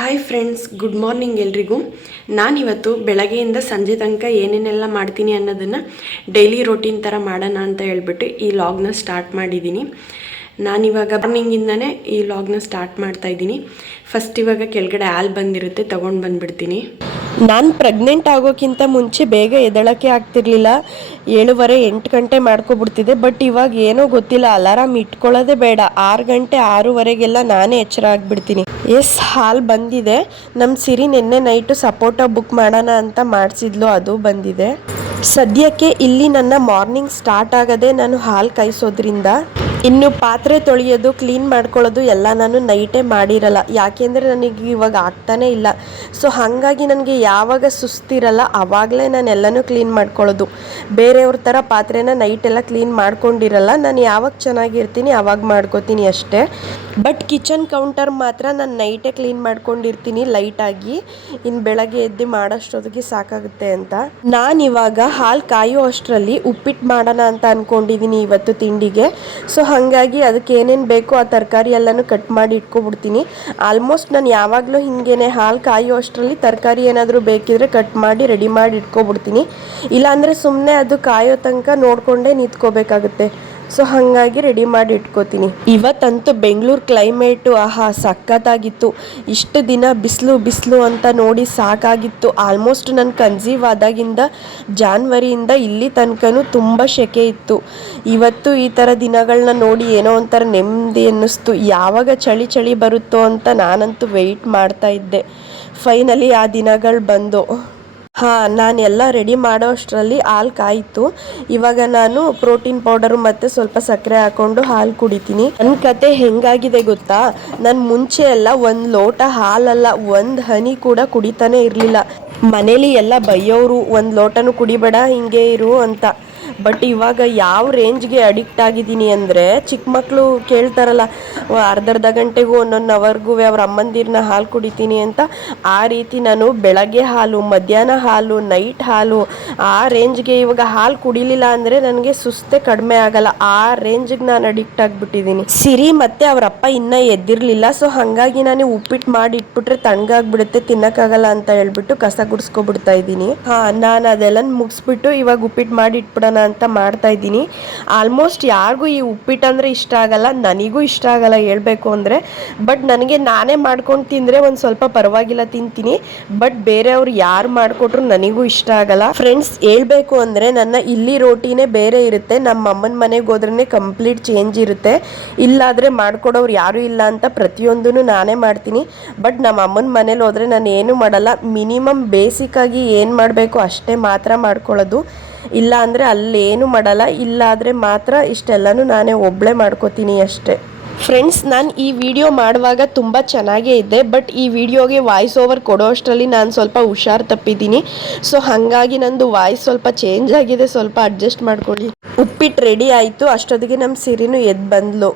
Hi friends, good morning ಎಲ್ರಿಗೂ. ನಾನಿವತ್ತು ಬೆಳಗ್ಗೆಯಿಂದ ಸಂಜೆ ತನಕ ಏನೇನೆಲ್ಲ ಮಾಡ್ತೀನಿ ಅನ್ನೋದನ್ನು ಡೈಲಿ ರೋಟೀನ್ ಥರ ಮಾಡೋಣ ಅಂತ ಹೇಳ್ಬಿಟ್ಟು ಈ ಲಾಗ್ನ ಸ್ಟಾರ್ಟ್ ಮಾಡಿದ್ದೀನಿ. ನಾನಿವಾಗ ಮಾರ್ನಿಂಗಿಂದನೇ ಈ ಲಾಗ್ನ ಸ್ಟಾರ್ಟ್ ಮಾಡ್ತಾಯಿದ್ದೀನಿ. ಫಸ್ಟ್ ಇವಾಗ ಕೆಳಗಡೆ ಹಾಲು ಬಂದಿರುತ್ತೆ, ತೊಗೊಂಡು ಬಂದುಬಿಡ್ತೀನಿ. ನಾನು ಪ್ರೆಗ್ನೆಂಟ್ ಆಗೋಕ್ಕಿಂತ ಮುಂಚೆ ಬೇಗ ಎದ್ದೇಳೋಕ್ಕೆ ಆಗ್ತಿರ್ಲಿಲ್ಲ. 7:30 8 ಗಂಟೆ ಮಾಡ್ಕೊಬಿಡ್ತಿದ್ದೆ. ಬಟ್ ಇವಾಗ ಏನೋ ಗೊತ್ತಿಲ್ಲ, ಅಲಾರಾಮ್ ಇಟ್ಕೊಳ್ಳೋದೇ ಬೇಡ. 6 ಗಂಟೆ 6:30ಗೆಲ್ಲ ನಾನೇ ಎಚ್ಚರ ಆಗಿಬಿಡ್ತೀನಿ. ಹಾಲು ಬಂದಿದೆ. ನಮ್ಮ ಸಿರಿ ನಿನ್ನೆ ನೈಟು ಸಪೋಟ ಬುಕ್ ಮಾಡೋಣ ಅಂತ ಮಾಡಿಸಿದ್ಲು, ಅದು ಬಂದಿದೆ. ಸದ್ಯಕ್ಕೆ ಇಲ್ಲಿ ನನ್ನ ಮಾರ್ನಿಂಗ್ ಸ್ಟಾರ್ಟ್ ಆಗೋದೇ ನಾನು ಹಾಲು ಕಾಯಿಸೋದ್ರಿಂದ. ಇನ್ನು ಪಾತ್ರೆ ತೊಳೆಯೋದು, ಕ್ಲೀನ್ ಮಾಡ್ಕೊಳ್ಳೋದು ಎಲ್ಲ ನಾನು ನೈಟೇ ಮಾಡಿರಲ್ಲ. ಯಾಕೆಂದರೆ ನನಗೆ ಇವಾಗ ಆಗ್ತಾನೇ ಇಲ್ಲ. ಸೊ ಹಾಗಾಗಿ ನನಗೆ ಯಾವಾಗ ಸುಸ್ತಿರಲ್ಲ ಆವಾಗಲೇ ನಾನು ಎಲ್ಲನೂ ಕ್ಲೀನ್ ಮಾಡ್ಕೊಳ್ಳೋದು. ಬೇರೆಯವ್ರ ಥರ ಪಾತ್ರೆನ ನೈಟೆಲ್ಲ ಕ್ಲೀನ್ ಮಾಡ್ಕೊಂಡಿರಲ್ಲ. ನಾನು ಯಾವಾಗ ಚೆನ್ನಾಗಿರ್ತೀನಿ ಆವಾಗ ಮಾಡ್ಕೋತೀನಿ ಅಷ್ಟೇ. ಬಟ್ ಕಿಚನ್ ಕೌಂಟರ್ ಮಾತ್ರ ನಾನು ನೈಟೇ ಕ್ಲೀನ್ ಮಾಡ್ಕೊಂಡಿರ್ತೀನಿ ಲೈಟಾಗಿ. ಇನ್ನು ಬೆಳಗ್ಗೆ ಎದ್ದು ಮಾಡೋಷ್ಟೊತ್ತಿಗೆ ಸಾಕಾಗುತ್ತೆ ಅಂತ. ನಾನಿವಾಗ ಹಾಲು ಕಾಯೋ ಅಷ್ಟರಲ್ಲಿ ಉಪ್ಪಿಟ್ಟು ಮಾಡೋಣ ಅಂತ ಅಂದ್ಕೊಂಡಿದ್ದೀನಿ ಇವತ್ತು ತಿಂಡಿಗೆ. ಸೊ ಹಾಗಾಗಿ ಅದಕ್ಕೆ ಏನೇನು ಬೇಕೋ ಆ ತರಕಾರಿ ಎಲ್ಲನೂ ಕಟ್ ಮಾಡಿ ಇಟ್ಕೊಬಿಡ್ತೀನಿ. ಆಲ್ಮೋಸ್ಟ್ ನಾನು ಯಾವಾಗಲೂ ಹಿಂಗೇನೆ ಹಾಲು ಕಾಯೋ ಅಷ್ಟರಲ್ಲಿ ತರಕಾರಿ ಏನಾದರೂ ಬೇಕಿದ್ರೆ ಕಟ್ ಮಾಡಿ ರೆಡಿ ಮಾಡಿ ಇಟ್ಕೊಬಿಡ್ತೀನಿ. ಇಲ್ಲಾಂದರೆ ಸುಮ್ಮನೆ ಅದು ಕಾಯೋ ತನಕ ನೋಡಿಕೊಂಡೇ ನಿಂತ್ಕೋಬೇಕಾಗುತ್ತೆ. ಸೊ ಹಾಗಾಗಿ ರೆಡಿ ಮಾಡಿ ಇಟ್ಕೋತೀನಿ. ಇವತ್ತಂತೂ ಬೆಂಗಳೂರು ಕ್ಲೈಮೇಟು ಸಖತ್ತಾಗಿತ್ತು. ಇಷ್ಟು ದಿನ ಬಿಸಿಲು ಅಂತ ನೋಡಿ ಸಾಕಾಗಿತ್ತು. ಆಲ್ಮೋಸ್ಟ್ ನಾನು ಕನ್ಸೀವ್ ಆದಾಗಿಂದ ಜಾನ್ವರಿಯಿಂದ ಇಲ್ಲಿ ತನಕನೂ ತುಂಬ ಸೆಕೆ ಇತ್ತು. ಇವತ್ತು ಈ ಥರ ದಿನಗಳನ್ನ ನೋಡಿ ಏನೋ ಒಂಥರ ನೆಮ್ಮದಿ ಅನ್ನಿಸ್ತು. ಯಾವಾಗ ಚಳಿ ಬರುತ್ತೋ ಅಂತ ನಾನಂತೂ ವೆಯ್ಟ್ ಮಾಡ್ತಾ ಇದ್ದೆ. ಫೈನಲಿ ಆ ದಿನಗಳು ಬಂದು. ನಾನೆಲ್ಲ ರೆಡಿ ಮಾಡೋ ಅಷ್ಟರಲ್ಲಿ ಹಾಲು ಕಾಯಿತು. ಇವಾಗ ನಾನು ಪ್ರೋಟೀನ್ ಪೌಡರು ಮತ್ತು ಸ್ವಲ್ಪ ಸಕ್ಕರೆ ಹಾಕ್ಕೊಂಡು ಹಾಲು ಕುಡಿತೀನಿ. ನನ್ನ ಕತೆ ಹೆಂಗಾಗಿದೆ ಗೊತ್ತಾ, ನಾನು ಮುಂಚೆ ಎಲ್ಲ 1 ಲೋಟ ಹಾಲಲ್ಲ 1 ಹನಿ ಕೂಡ ಕುಡಿತಾನೆ ಇರಲಿಲ್ಲ. ಮನೇಲಿ ಎಲ್ಲ ಬೈಯೋರು, 1 ಲೋಟನೂ ಕುಡಿಬೇಡ, ಹಿಂಗೆ ಇರು ಅಂತ. ಬಟ್ ಇವಾಗ ಯಾವ ರೇಂಜ್ಗೆ ಅಡಿಕ್ಟ್ ಆಗಿದ್ದೀನಿ ಅಂದರೆ, ಚಿಕ್ಕ ಮಕ್ಕಳು ಕೇಳ್ತಾರಲ್ಲ ಅರ್ಧ ಗಂಟೆಗೂ 1 ಅವರ್ಗೂ ಅವ್ರ ಅಮ್ಮಂದಿರನ್ನ ಹಾಲು ಕುಡಿತೀನಿ ಅಂತ, ಆ ರೀತಿ ನಾನು ಬೆಳಗ್ಗೆ ಹಾಲು, ಮಧ್ಯಾಹ್ನ ಹಾಲು, ನೈಟ್ ಹಾಲು, ಆ ರೇಂಜ್ಗೆ ಇವಾಗ ಹಾಲು ಕುಡಿಲಿಲ್ಲ ಅಂದರೆ ನನಗೆ ಸುಸ್ತೆ ಕಡಿಮೆ ಆಗಲ್ಲ. ಆ ರೇಂಜಿಗೆ ನಾನು ಅಡಿಕ್ಟ್ ಆಗಿಬಿಟ್ಟಿದ್ದೀನಿ. ಸಿರಿ ಮತ್ತು ಅವ್ರ ಅಪ್ಪ ಇನ್ನೂ ಎದ್ದಿರಲಿಲ್ಲ. ಸೊ ಹಾಗಾಗಿ ನಾನು ಉಪ್ಪಿಟ್ಟು ಮಾಡಿ ಇಟ್ಬಿಟ್ರೆ ತಣ್ಣಗಾಗ್ಬಿಡುತ್ತೆ, ತಿನ್ನೋಕ್ಕಾಗಲ್ಲ ಅಂತ ಹೇಳ್ಬಿಟ್ಟು ಕಸ ಗುಡಿಸ್ಕೊಬಿಡ್ತಾ ಇದ್ದೀನಿ. ನಾನು ಅದೆಲ್ಲ ಮುಗಿಸ್ಬಿಟ್ಟು ಇವಾಗ ಉಪ್ಪಿಟ್ಟು ಮಾಡಿ ಇಟ್ಬಿಡೋಣ ಅಂತ ಮಾಡ್ತಾ ಇದ್ದೀನಿ. ಆಲ್ಮೋಸ್ಟ್ ಯಾರಿಗೂ ಈ ಉಪ್ಪಿಟ್ಟು ಅಂದರೆ ಇಷ್ಟ ಆಗಲ್ಲ, ನನಗೂ ಇಷ್ಟ ಆಗಲ್ಲ ಹೇಳ್ಬೇಕು ಅಂದರೆ. ಬಟ್ ನನಗೆ ನಾನೇ ಮಾಡ್ಕೊಂಡು ತಿಂದರೆ ಒಂದು ಸ್ವಲ್ಪ ಪರವಾಗಿಲ್ಲ, ತಿಂತೀನಿ. ಬಟ್ ಬೇರೆಯವ್ರು ಯಾರು ಮಾಡಿಕೊಟ್ರು ನನಗೂ ಇಷ್ಟ ಆಗಲ್ಲ. ಫ್ರೆಂಡ್ಸ್, ಹೇಳ್ಬೇಕು ಅಂದರೆ ನನ್ನ ಇಲ್ಲಿ ರೋಟಿನೇ ಬೇರೆ ಇರುತ್ತೆ. ನಮ್ಮ ಅಮ್ಮನ ಮನೆಗೆ ಹೋದ್ರೇ ಕಂಪ್ಲೀಟ್ ಚೇಂಜ್ ಇರುತ್ತೆ. ಇಲ್ಲಾದರೆ ಮಾಡ್ಕೊಡೋರು ಯಾರೂ ಇಲ್ಲ ಅಂತ ಪ್ರತಿಯೊಂದೂ ನಾನೇ ಮಾಡ್ತೀನಿ. ಬಟ್ ನಮ್ಮ ಅಮ್ಮನ ಮನೇಲಿ ಹೋದರೆ ನಾನು ಏನು ಮಾಡಲ್ಲ. ಮಿನಿಮಮ್ ಬೇಸಿಕ್ಕಾಗಿ ಏನು ಮಾಡಬೇಕು ಅಷ್ಟೇ ಮಾತ್ರ ಮಾಡ್ಕೊಳ್ಳೋದು. ಇಲ್ಲ ಅಂದರೆ ಅಲ್ಲೇನು ಮಾಡಲ್ಲ. ಇಲ್ಲಾದರೆ ಮಾತ್ರ ಇಷ್ಟೆಲ್ಲನೂ ನಾನೇ ಒಬ್ಬಳೇ ಮಾಡ್ಕೋತೀನಿ ಅಷ್ಟೇ. ಫ್ರೆಂಡ್ಸ್, ನಾನು ಈ ವಿಡಿಯೋ ಮಾಡುವಾಗ ತುಂಬ ಚೆನ್ನಾಗೇ ಇದ್ದೆ. ಬಟ್ ಈ ವಿಡಿಯೋಗೆ ವಾಯ್ಸ್ ಓವರ್ ಕೊಡೋ ಅಷ್ಟರಲ್ಲಿ ನಾನು ಸ್ವಲ್ಪ ಹುಷಾರು ತಪ್ಪಿದ್ದೀನಿ. ಸೊ ಹಾಗಾಗಿ ನಂದು ವಾಯ್ಸ್ ಸ್ವಲ್ಪ ಚೇಂಜ್ ಆಗಿದೆ, ಸ್ವಲ್ಪ ಅಡ್ಜಸ್ಟ್ ಮಾಡ್ಕೊಳ್ಳಿ. ಉಪ್ಪಿಟ್ಟು ರೆಡಿ ಆಯಿತು. ಅಷ್ಟೊತ್ತಿಗೆ ನಮ್ಮ ಸಿರಿನೂ ಎದ್ದು ಬಂದ್ಲು.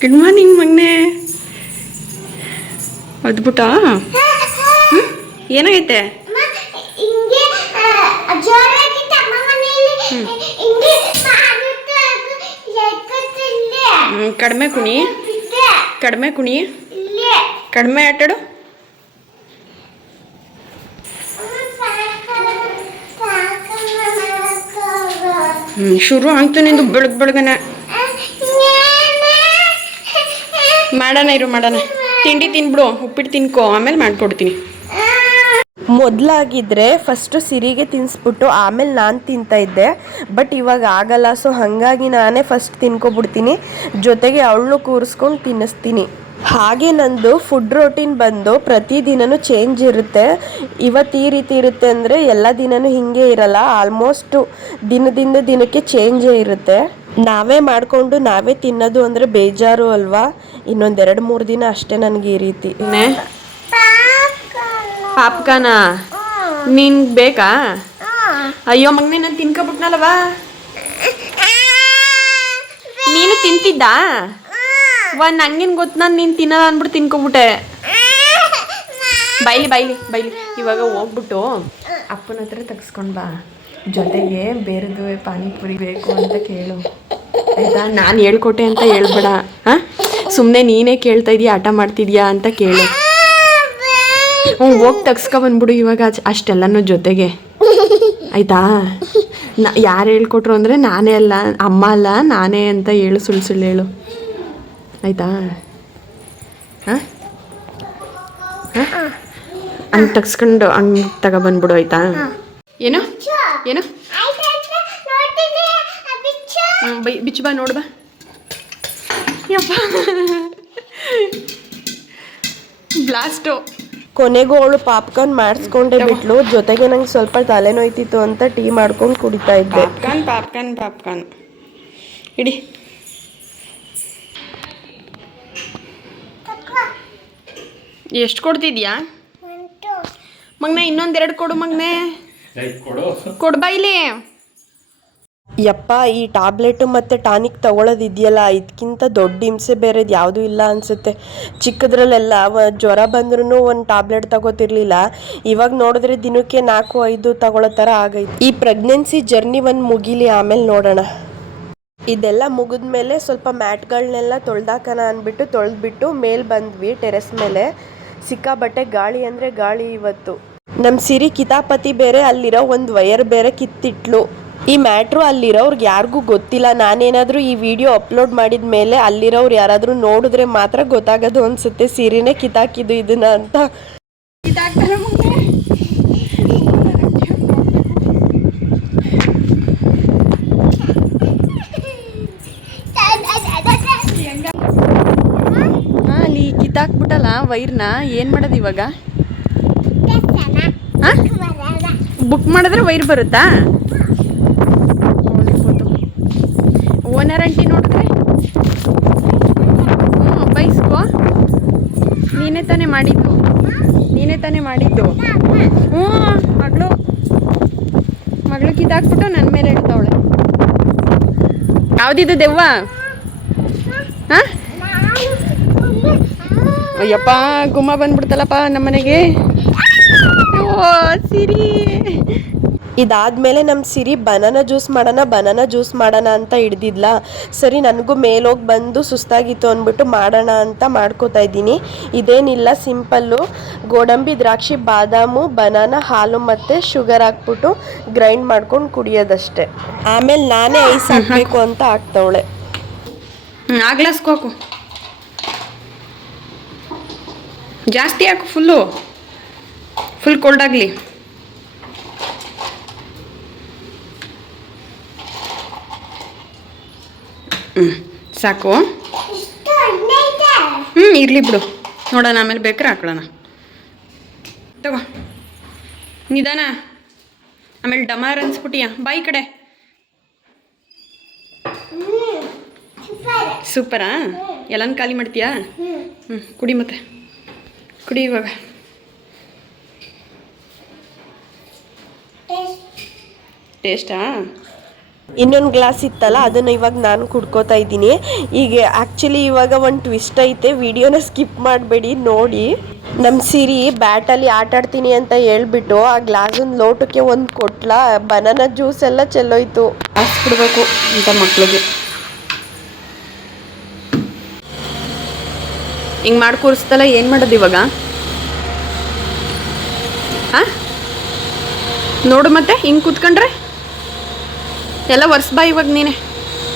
ಗುಡ್ ಮಾರ್ನಿಂಗ್ ಮಗ್ನೆ. ಅದ್ಬಿಟ್ಟ ಏನಾಗೈತೆ? ಕಡಿಮೆ ಕುಣಿ, ಕಡಿಮೆ ಆಟಾಡು. ಶುರು ಆಗ್ತು ನಿಂದು ಬೆಳಗ್ನೆ. ಮಾಡೋಣ ತಿಂಡಿ ತಿನ್ಬಿಡು, ಉಪ್ಪಿಟ್ಟು ತಿನ್ಕೋ, ಆಮೇಲೆ ಮಾಡ್ಕೊಡ್ತೀನಿ. ಮೊದಲಾಗಿದ್ದರೆ ಫಸ್ಟು ಸಿರಿಗೆ ತಿನ್ನಿಸ್ಬಿಟ್ಟು ಆಮೇಲೆ ನಾನು ತಿಂತಾ ಇದ್ದೆ. ಬಟ್ ಇವಾಗ ಆಗಲ್ಲ. ಸೊ ಹಾಗಾಗಿ ನಾನೇ ಫಸ್ಟ್ ತಿನ್ಕೊಬಿಡ್ತೀನಿ, ಜೊತೆಗೆ ಅವಳು ಕೂರಿಸ್ಕೊಂಡು ತಿನ್ನಿಸ್ತೀನಿ. ಹಾಗೆ ನಂದು ಫುಡ್ ರೋಟೀನ್ ಬಂದು ಪ್ರತಿದಿನವೂ ಚೇಂಜ್ ಇರುತ್ತೆ. ಇವತ್ತು ಈ ರೀತಿ ಇರುತ್ತೆ ಅಂದರೆ ಎಲ್ಲ ದಿನವೂ ಹಿಂಗೆ ಇರಲ್ಲ. ಆಲ್ಮೋಸ್ಟು ದಿನದಿಂದ ದಿನಕ್ಕೆ ಚೇಂಜೇ ಇರುತ್ತೆ. ನಾವೇ ಮಾಡಿಕೊಂಡು ನಾವೇ ತಿನ್ನೋದು ಅಂದರೆ ಬೇಜಾರು ಅಲ್ವಾ. ಇನ್ನೊಂದು 2-3 ದಿನ ಅಷ್ಟೇ ನನಗೆ ಈ ರೀತಿ. ಪಾಪ್ಕಾನ ನೀನ್ ಬೇಕಾ? ಅಯ್ಯೋ ಮಗನೇ, ನಾನು ತಿನ್ಕೊಬಿಟ್ನಲ್ವ. ನೀನು ತಿಂತಿದ್ದ? ನಂಗೇನು ಗೊತ್ತು, ನಾನು ನೀನು ತಿನ್ನಲ್ಲ ಅಂದ್ಬಿಟ್ಟು ತಿನ್ಕೊಬಿಟ್ಟೆ. ಬೈಲಿ. ಇವಾಗ ಹೋಗ್ಬಿಟ್ಟು ಅಪ್ಪನ ಹತ್ರ ತೆಗೆಸ್ಕೊಂಡು ಬಾ. ಜೊತೆಗೆ ಬೇರೆದು ಪಾನಿಪುರಿ ಬೇಕು ಅಂತ ಕೇಳು. ಆಯಿತಾ? ನಾನು ಹೇಳ್ಕೊಟ್ಟೆ ಅಂತ ಹೇಳ್ಬೇಡ. ಹಾಂ, ಸುಮ್ಮನೆ ನೀನೇ ಕೇಳ್ತಾ ಇದೀಯಾ, ಆಟ ಮಾಡ್ತಿದ್ಯಾ ಅಂತ ಕೇಳು. ಹೋಗಿ ತೆಗ್ಸ್ಕೊಬಂದ್ಬಿಡು ಇವಾಗ ಅಷ್ಟೆಲ್ಲನೂ ಜೊತೆಗೆ, ಆಯಿತಾ? ಯಾರು ಹೇಳ್ಕೊಟ್ರು ಅಂದರೆ ನಾನೇ ಅಲ್ಲ, ಅಮ್ಮ ಅಲ್ಲ ನಾನೇ ಅಂತ ಹೇಳು, ಸುಳ್ಳು ಸುಳ್ಳು ಹೇಳು, ಆಯಿತಾ? ಹಾಂ ಹಾಂ, ಹಂಗೆ ತೆಗ್ಸ್ಕೊಂಡು ಹಂಗೆ ತಗೊಬಂದ್ಬಿಡು, ಆಯಿತಾ? ಏನು ಏನು ಬಿಚ್ಚು ಬಾ, ನೋಡು ಬಾ. ಯಪ್ಪ ಬ್ಲಾಸ್ಟು. ಕೊನೆಗೂ ಅವಳು ಪಾಪ್ಕಾರ್ನ್ ಮಾಡಿಸ್ಕೊಂಡೇ ಬಿಟ್ಲು. ಜೊತೆಗೆ ನಂಗೆ ಸ್ವಲ್ಪ ತಲೆನೋಯ್ತಿತ್ತು ಅಂತ ಟೀ ಮಾಡ್ಕೊಂಡು ಕುಡಿತಾ ಇದ್ದೆ. ಪಾಪ್ಕಾರ್ನ್ ಇಡಿ. ಎಷ್ಟು ಕೊಡ್ತಿದ್ಯಾ ಮಗನೇ? ಇನ್ನೊಂದೆರಡು ಕೊಡು ಮಗನೇ, ಕೊಡ್ಬಾ ಇಲ್ಲಿ. ಯಪ್ಪ, ಈ ಟ್ಯಾಬ್ಲೆಟ್ ಮತ್ತು ಟಾನಿಕ್ ತಗೊಳ್ಳೋದಿದೆಯಲ್ಲ, ಇದಕ್ಕಿಂತ ದೊಡ್ಡ ಹಿಂಸೆ ಬೇರೆದು ಯಾವುದೂ ಇಲ್ಲ ಅನಿಸುತ್ತೆ. ಚಿಕ್ಕದ್ರಲ್ಲೆಲ್ಲ ಜ್ವರ ಬಂದ್ರೂ ಒಂದು ಟ್ಯಾಬ್ಲೆಟ್ ತಗೋತಿರ್ಲಿಲ್ಲ. ಇವಾಗ ನೋಡಿದ್ರೆ ದಿನಕ್ಕೆ 4-5 ತಗೊಳ್ಳೋ ಥರ ಆಗೈತೆ. ಈ ಪ್ರೆಗ್ನೆನ್ಸಿ ಜರ್ನಿ ಒಂದು ಮುಗೀಲಿ, ಆಮೇಲೆ ನೋಡೋಣ. ಇದೆಲ್ಲ ಮುಗಿದ್ಮೇಲೆ ಸ್ವಲ್ಪ ಮ್ಯಾಟ್ಗಳನ್ನೆಲ್ಲ ತೊಳ್ದಾಕನ ಅಂದ್ಬಿಟ್ಟು ತೊಳೆದ್ಬಿಟ್ಟು ಮೇಲೆ ಬಂದ್ವಿ ಟೆರೆಸ್ ಮೇಲೆ. ಸಿಕ್ಕಾಬಟ್ಟೆ ಗಾಳಿ ಅಂದರೆ ಗಾಳಿ ಇವತ್ತು. ನಮ್ಮ ಸಿರಿ ಕಿತಾಪತಿ ಬೇರೆ ಅಲ್ಲಿರೋ ಒಂದು ವಯರ್ ಬೇರೆ ಕಿತ್ತಿಟ್ಲು. ಈ ಮ್ಯಾಟ್ರು ಅಲ್ಲಿರೋರ್ಗೆ ಯಾರಿಗೂ ಗೊತ್ತಿಲ್ಲ. ನಾನೇನಾದರೂ ಈ ವಿಡಿಯೋ ಅಪ್ಲೋಡ್ ಮಾಡಿದ ಮೇಲೆ ಅಲ್ಲಿರೋರು ಯಾರಾದರೂ ನೋಡಿದ್ರೆ ಮಾತ್ರ ಗೊತ್ತಾಗೋದು ಅನಿಸುತ್ತೆ ಸಿರಿನೇ ಕಿತ್ತಾಕಿದ್ದು ಇದನ್ನ ಅಂತ. ಅಲ್ಲಿ ಕಿತ್ತಾಕ್ಬಿಟ್ಟಲ್ಲ ವೈರ್ನ, ಏನು ಮಾಡೋದು ಇವಾಗ? ಬುಕ್ ಮಾಡಿದ್ರೆ ವೈರ್ ಬರುತ್ತಾ? ಓನರ್ ಆಂಟಿ ನೋಡಿದ್ರೆ ಬೈಸ್ಕೋ. ನೀನೇ ತಾನೇ ಮಾಡಿದ್ದು, ಹ್ಞೂ. ಮಗಳು ಕಿತ್ತಾಕ್ಬಿಟ್ಟು ನನ್ನ ಮೇಲೆ ಹೇಳ್ತಾವಳೆ. ಯಾವುದಿದು ದೆವ್ವ? ಹಾಂ, ಅಯ್ಯಪ್ಪ ಗುಮ್ಮ ಬಂದ್ಬಿಡ್ತಲ್ಲಪ್ಪ ನಮ್ಮನೆಗೆ. ಓ ಸಿರಿ. ಇದಾದ್ಮೇಲೆ ನಮ್ಮ ಸಿರಿ ಬನಾನಾ ಜ್ಯೂಸ್ ಮಾಡೋಣ ಅಂತ ಹಿಡ್ದಿದ್ಲ. ಸರಿ, ನನಗೂ ಮೇಲೋಗಿ ಬಂದು ಸುಸ್ತಾಗಿತ್ತು ಅಂದ್ಬಿಟ್ಟು ಮಾಡೋಣ ಅಂತ ಮಾಡ್ಕೋತಾ ಇದ್ದೀನಿ. ಇದೇನಿಲ್ಲ, ಸಿಂಪಲ್ಲು ಗೋಡಂಬಿ, ದ್ರಾಕ್ಷಿ, ಬಾದಾಮು, ಬನಾನಾ, ಹಾಲು ಮತ್ತು ಶುಗರ್ ಹಾಕ್ಬಿಟ್ಟು ಗ್ರೈಂಡ್ ಮಾಡ್ಕೊಂಡು ಕುಡಿಯೋದಷ್ಟೆ. ಆಮೇಲೆ ನಾನೇ ಐಸ್ ಹಾಕಬೇಕು ಅಂತ ಹಾಕ್ತವಳೆ. ಆಗ್ಲಾಸ್ಕೋಕು, ಜಾಸ್ತಿ ಹಾಕು, ಫುಲ್ ಕೋಲ್ಡ್ ಆಗಲಿ. ಸಾಕು. ಇರಲಿ ಬಿಡು, ನೋಡೋಣ ಆಮೇಲೆ ಬೇಕಾರೆ ಹಾಕೊಳ್ಳೋಣ. ತಗೋ ನಿಧಾನ, ಆಮೇಲೆ ಡಮಾರ್ ಅನ್ಸ್ಬಿಟ್ಟಿಯಾ. ಬಾಯಿ ಕಡೆ. ಸೂಪರಾ? ಎಲ್ಲನೂ ಖಾಲಿ ಮಾಡ್ತೀಯಾ? ಕುಡಿ, ಮತ್ತೆ ಕುಡಿ ಇವಾಗ. ಟೇಸ್ಟಾ? ಇನ್ನೊಂದು ಗ್ಲಾಸ್ ಇತ್ತಲ್ಲ, ಅದನ್ನು ಇವಾಗ ನಾನು ಕುಡ್ಕೋತಾ ಇದ್ದೀನಿ. ಈಗ ಆ್ಯಕ್ಚುಲಿ ಇವಾಗ ಒಂದು ಟ್ವಿಸ್ಟ್ ಐತೆ, ವಿಡಿಯೋನ ಸ್ಕಿಪ್ ಮಾಡಬೇಡಿ ನೋಡಿ. ನಮ್ಮ ಸಿರಿ ಬ್ಯಾಟಲ್ಲಿ ಆಟಾಡ್ತೀನಿ ಅಂತ ಹೇಳ್ಬಿಟ್ಟು ಆ ಗ್ಲಾಸನ್ನ ಲೋಟಕ್ಕೆ ಒಂದು ಕೊಟ್ಲ, ಬನಾನಾ ಜ್ಯೂಸ್ ಎಲ್ಲ ಚೆಲ್ಲೋಯ್ತು. ಹಾಸ್ಬಿಡ್ಬೇಕು ಅಂತ ಮಕ್ಳಿಗೆ. ಹಿಂಗೆ ಮಾಡಿ ಕೂರಿಸ್ತಲ್ಲ, ಏನು ಮಾಡೋದು ಇವಾಗ? ಹಾಂ, ನೋಡು ಮತ್ತೆ ಹಿಂಗೆ ಕೂತ್ಕೊಂಡ್ರೆ ಎಲ್ಲ ಒರೆಸ್ಬಾ. ಇವಾಗ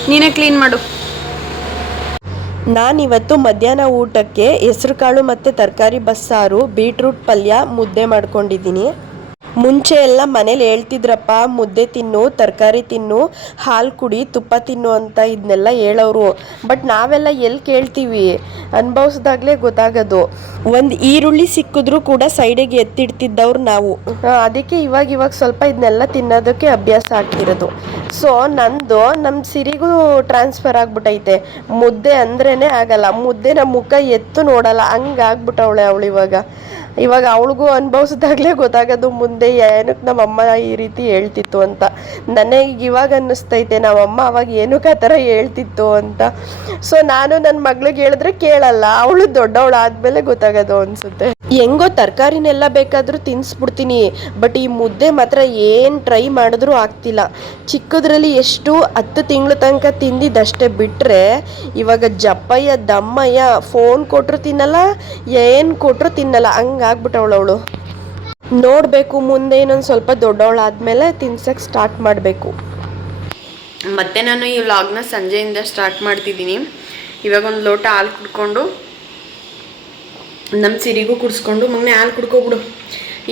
ನೀನೇ ಕ್ಲೀನ್ ಮಾಡು. ನಾನಿವತ್ತು ಮಧ್ಯಾಹ್ನ ಊಟಕ್ಕೆ ಹೆಸರು ಕಾಳು ಮತ್ತು ತರಕಾರಿ ಬಸ್ಸಾರು, ಬೀಟ್ರೂಟ್ ಪಲ್ಯ, ಮುದ್ದೆ ಮಾಡ್ಕೊಂಡಿದ್ದೀನಿ. ಮುಂಚೆ ಎಲ್ಲ ಮನೇಲಿ ಹೇಳ್ತಿದ್ರಪ್ಪ, ಮುದ್ದೆ ತಿನ್ನು, ತರಕಾರಿ ತಿನ್ನು, ಹಾಲು ಕುಡಿ, ತುಪ್ಪ ತಿನ್ನು ಅಂತ ಇದನ್ನೆಲ್ಲ ಹೇಳೋರು. ಬಟ್ ನಾವೆಲ್ಲ ಎಲ್ಲಿ ಕೇಳ್ತೀವಿ? ಅನುಭವಿಸ್ದಾಗಲೇ ಗೊತ್ತಾಗೋದು. ಒಂದು ಈರುಳ್ಳಿ ಸಿಕ್ಕಿದ್ರೂ ಕೂಡ ಸೈಡಿಗೆ ಎತ್ತಿಡ್ತಿದ್ದವ್ರು ನಾವು. ಅದಕ್ಕೆ ಇವಾಗ ಸ್ವಲ್ಪ ಇದನ್ನೆಲ್ಲ ತಿನ್ನೋದಕ್ಕೆ ಅಭ್ಯಾಸ ಆಗ್ತಿರೋದು. ಸೊ ನಂದು ನಮ್ಮ ಸಿರಿಗೂ ಟ್ರಾನ್ಸ್ಫರ್ ಆಗ್ಬಿಟ್ಟೈತೆ. ಮುದ್ದೆ ಅಂದ್ರೇ ಆಗಲ್ಲ, ಮುದ್ದೆನ ಮುಖ ಎತ್ತು ನೋಡಲ್ಲ, ಹಂಗಾಗ್ಬಿಟ್ಟವಳೆ ಅವಳು. ಇವಾಗ ಅವಳಿಗೂ ಅನುಭವಿಸಿದಾಗಲೇ ಗೊತ್ತಾಗೋದು ಮುಂದೆ ಏನಕ್ಕೆ ನಮ್ಮಮ್ಮ ಈ ರೀತಿ ಹೇಳ್ತಿತ್ತು ಅಂತ. ನನಗೆ ಇವಾಗ ಅನ್ನಿಸ್ತೈತೆ ನಮ್ಮಮ್ಮ ಅವಾಗ ಏನಕ್ಕೆ ಆ ಥರ ಹೇಳ್ತಿತ್ತು ಅಂತ. ಸೊ ನಾನು ನನ್ನ ಮಗಳಿಗೆ ಹೇಳಿದ್ರೆ ಕೇಳಲ್ಲ, ಅವಳು ದೊಡ್ಡವಳು ಆದಮೇಲೆ ಗೊತ್ತಾಗೋದು ಅನಿಸುತ್ತೆ. ಹೆಂಗೋ ತರಕಾರಿನೆಲ್ಲ ಬೇಕಾದರೂ ತಿನ್ನಿಸ್ಬಿಡ್ತೀನಿ, ಬಟ್ ಈ ಮುದ್ದೆ ಮಾತ್ರ ಏನು ಟ್ರೈ ಮಾಡಿದ್ರೂ ಆಗ್ತಿಲ್ಲ. ಚಿಕ್ಕದ್ರಲ್ಲಿ ಎಷ್ಟು 10 ತಿಂಗಳು ತನಕ ತಿಂದಿದ್ದಷ್ಟೇ ಬಿಟ್ಟರೆ ಇವಾಗ ಜಪ್ಪಯ್ಯ ದಮ್ಮಯ್ಯ ಫೋನ್ ಕೊಟ್ಟರು ತಿನ್ನಲ್ಲ, ಏನು ಕೊಟ್ಟರು ತಿನ್ನಲ್ಲ, ಹಂಗಾಗ್ಬಿಟ್ಟವಳು. ನೋಡಬೇಕು ಮುಂದೆ ಇನ್ನೊಂದು ಸ್ವಲ್ಪ ದೊಡ್ಡವಳಾದ್ಮೇಲೆ ತಿನ್ಸಕ್ಕೆ ಸ್ಟಾರ್ಟ್ ಮಾಡಬೇಕು. ಮತ್ತೆ ನಾನು ಈ ವ್ಲಾಗ್ನ ಸಂಜೆಯಿಂದ ಸ್ಟಾರ್ಟ್ ಮಾಡ್ತಿದ್ದೀನಿ. ಇವಾಗ ಒಂದು ಲೋಟ ಹಾಲು ಕುಡ್ಕೊಂಡು ನಮ್ಮ ಸಿರಿಗೂ ಕುಡಿಸ್ಕೊಂಡು ಮಗನೇ ಹಾಲು ಕುಡ್ಕೊಬಿಡು.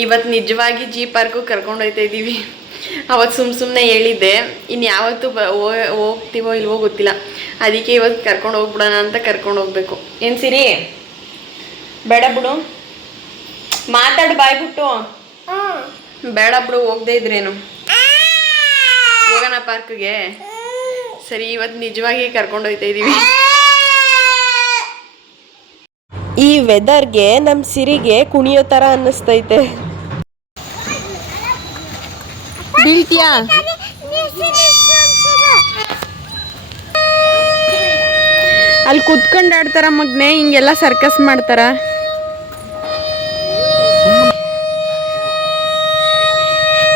ಇವತ್ತು ನಿಜವಾಗಿ ಜಿ ಪಾರ್ಕು ಕರ್ಕೊಂಡು ಹೋಗ್ತಾ ಇದ್ದೀವಿ. ಅವತ್ತು ಸುಮ್ಮನೆ ಹೇಳಿದ್ದೆ, ಇನ್ನು ಯಾವತ್ತೂ ಹೋಗ್ತೀವೋ ಇಲ್ವೋ ಗೊತ್ತಿಲ್ಲ, ಅದಕ್ಕೆ ಇವತ್ತು ಕರ್ಕೊಂಡು ಹೋಗ್ಬಿಡೋಣ ಅಂತ ಕರ್ಕೊಂಡು ಹೋಗ್ಬೇಕು. ಏನು ಸಿರಿ ಬೇಡ ಬಿಡು, ಮಾತಾಡು ಬಾಯ್ಬಿಟ್ಟು. ಬೇಡ ಬಿಡು, ಹೋಗದೆ ಇದ್ರೇನು, ಹೋಗೋಣ ಪಾರ್ಕ್ಗೆ. ಸರಿ, ಇವತ್ತು ನಿಜವಾಗಿ ಕರ್ಕೊಂಡು ಹೋಗ್ತಾ ಇದ್ದೀವಿ. ಈ ವೆದರ್ಗೆ ನಮ್ಮ ಸಿರಿಗೆ ಕುಣಿಯೋ ಥರ ಅನ್ನಿಸ್ತೈತೆ. ಬೀಳ್ತೀಯಾ? ಅಲ್ಲಿ ಕುತ್ಕೊಂಡು ಆಡ್ತಾರ ಮಗ್ನೆ, ಹಿಂಗೆಲ್ಲ ಸರ್ಕಸ್ ಮಾಡ್ತಾರ.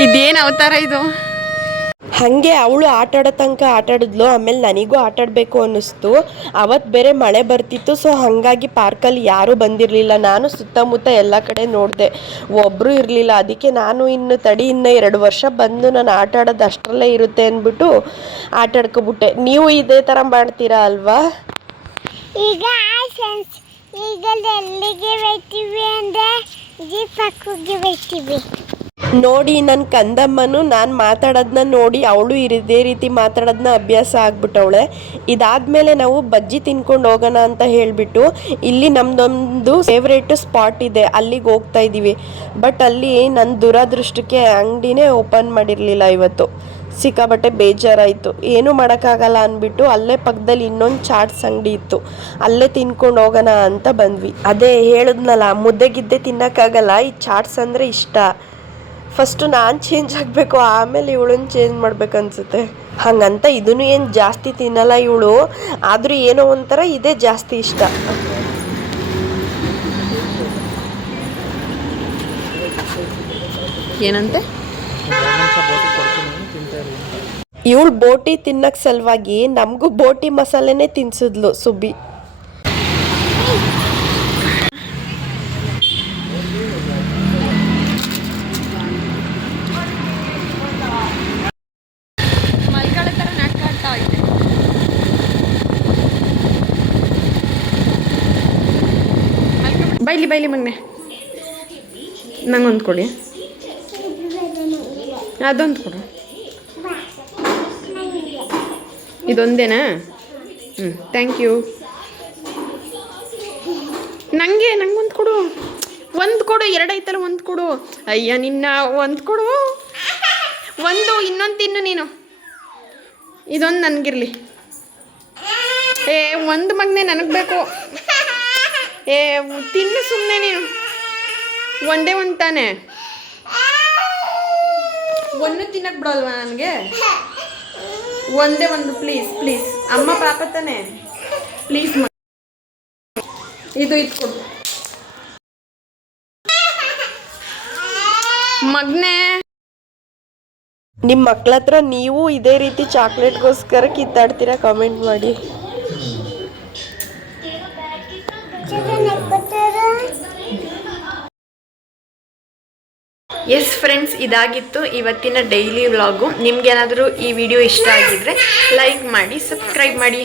ಇದೇನು ಅವತಾರ ಇದು? ಹಾಗೆ ಅವಳು ಆಟಾಡೋ ತನಕ ಆಟಾಡಿದ್ಲು, ಆಮೇಲೆ ನನಗೂ ಆಟಾಡಬೇಕು ಅನ್ನಿಸ್ತು. ಅವತ್ತು ಬೇರೆ ಮಳೆ ಬರ್ತಿತ್ತು, ಸೊ ಹಾಗಾಗಿ ಪಾರ್ಕಲ್ಲಿ ಯಾರೂ ಬಂದಿರಲಿಲ್ಲ. ನಾನು ಸುತ್ತಮುತ್ತ ಎಲ್ಲ ಕಡೆ ನೋಡಿದೆ, ಒಬ್ಬರು ಇರಲಿಲ್ಲ. ಅದಕ್ಕೆ ನಾನು ಇನ್ನು 2 ವರ್ಷ ಬಂದು ನಾನು ಆಟ ಆಡೋದು ಅಷ್ಟರಲ್ಲೇ ಇರುತ್ತೆ ಅಂದ್ಬಿಟ್ಟು ಆಟಾಡ್ಕೊಬಿಟ್ಟೆ. ನೀವು ಇದೇ ಥರ ಮಾಡ್ತೀರಾ ಅಲ್ವಾ? ಈಗ ಈಗ ಎಲ್ಲಿಗೆ ಹೋಗ್ತೀವಿ ಅಂದರೆ ಜಿ ಪಕ್ಕಕ್ಕೆ ಹೋಗ್ತೀವಿ. ನೋಡಿ ನನ್ನ ಕಂದಮ್ಮನು ನಾನು ಮಾತಾಡೋದನ್ನ ನೋಡಿ ಅವಳು ಇದೇ ರೀತಿ ಮಾತಾಡೋದನ್ನ ಅಭ್ಯಾಸ ಆಗ್ಬಿಟ್ಟವಳೆ. ಇದಾದಮೇಲೆ ನಾವು ಬಜ್ಜಿ ತಿನ್ಕೊಂಡು ಹೋಗೋಣ ಅಂತ ಹೇಳಿಬಿಟ್ಟು ಇಲ್ಲಿ ನಮ್ಮದೊಂದು ಫೇವ್ರೇಟ್ ಸ್ಪಾಟ್ ಇದೆ, ಅಲ್ಲಿಗೆ ಹೋಗ್ತಾ ಇದ್ದೀವಿ. ಬಟ್ ಅಲ್ಲಿ ನನ್ನ ದುರಾದೃಷ್ಟಕ್ಕೆ ಅಂಗಡಿನೇ ಓಪನ್ ಮಾಡಿರಲಿಲ್ಲ ಇವತ್ತು. ಸಿಕ್ಕಾಬಟ್ಟೆ ಬೇಜಾರಾಯಿತು. ಏನೂ ಮಾಡೋಕ್ಕಾಗಲ್ಲ ಅಂದ್ಬಿಟ್ಟು ಅಲ್ಲೇ ಪಕ್ಕದಲ್ಲಿ ಇನ್ನೊಂದು ಚಾಟ್ಸ್ ಅಂಗಡಿ ಇತ್ತು, ಅಲ್ಲೇ ತಿನ್ಕೊಂಡು ಹೋಗೋಣ ಅಂತ ಬಂದ್ವಿ. ಅದೇ ಹೇಳಿದ್ನಲ್ಲ, ಮುದ್ದೆಗಿದ್ದೆ ತಿನ್ನೋಕ್ಕಾಗಲ್ಲ, ಈ ಚಾಟ್ಸ್ ಅಂದರೆ ಇಷ್ಟ. ಫಸ್ಟು ನಾನು ಚೇಂಜ್ ಆಗಬೇಕು, ಆಮೇಲೆ ಇವಳನ್ನ ಚೇಂಜ್ ಮಾಡ್ಬೇಕನ್ಸುತ್ತೆ. ಹಾಗಂತ ಇದನ್ನು ಏನು ಜಾಸ್ತಿ ತಿನ್ನಲ್ಲ ಇವಳು, ಆದರೂ ಏನೋ ಒಂಥರ ಇದೇ ಜಾಸ್ತಿ ಇಷ್ಟ. ಏನಂತೆ? ಇವಳು ಬೋಟಿ ತಿನ್ನಕ್ಕೆ ಸಲುವಾಗಿ ನಮಗೂ ಬೋಟಿ ಮಸಾಲೆನೇ ತಿನ್ಸಿದ್ಲು ಸುಬ್ಬಿ. ಬೈಲಿ ಮಗನೆ, ನಂಗೊಂದು ಕೊಡಿ, ಅದೊಂದು ಕೊಡು. ಇದೊಂದೇನಾ? Thank you. ನಂಗೊಂದು ಕೊಡು, ಒಂದು ಕೊಡು, 2 ಐತಲ್ಲ, ಒಂದು ಕೊಡು. ಅಯ್ಯ ನಿನ್ನ, ಒಂದು ಕೊಡು, ಇನ್ನೊಂದು ತಿನ್ನು ನೀನು. ಇದೊಂದು ನನಗಿರಲಿ. ಒಂದು ಮಗನೆ ನನಗೆ ಬೇಕು. ತಿನ್ನು ಸುಮ್ಮನೆ ನೀನು, ಒಂದೇ ಒಂದು ತಾನೆ. ಒಂದು ತಿನ್ನಕ್ಕೆ ಬಿಡಲ್ವಾ ನನಗೆ? ಒಂದೇ ಒಂದು, ಪ್ಲೀಸ್. ಅಮ್ಮ ಪಾಪ ತಾನೆ, ಪ್ಲೀಸ್. ಇದು ಕೊಡು ಮಗ್ನೆ. ನಿಮ್ಮ ಮಕ್ಳ ಹತ್ರ ನೀವು ಇದೇ ರೀತಿ ಚಾಕ್ಲೇಟ್ಗೋಸ್ಕರ ಕಿತ್ತಾಡ್ತೀರಾ? ಕಾಮೆಂಟ್ ಮಾಡಿ. ಎಸ್ ಫ್ರೆಂಡ್ಸ್, ಇದಾಗಿತ್ತು ಇವತ್ತಿನ ಡೈಲಿ ವ್ಲಾಗು. ನಿಮ್ಗೇನಾದರೂ ಈ ವಿಡಿಯೋ ಇಷ್ಟ ಆಗಿದ್ರೆ ಲೈಕ್ ಮಾಡಿ, ಸಬ್ಸ್ಕ್ರೈಬ್ ಮಾಡಿ.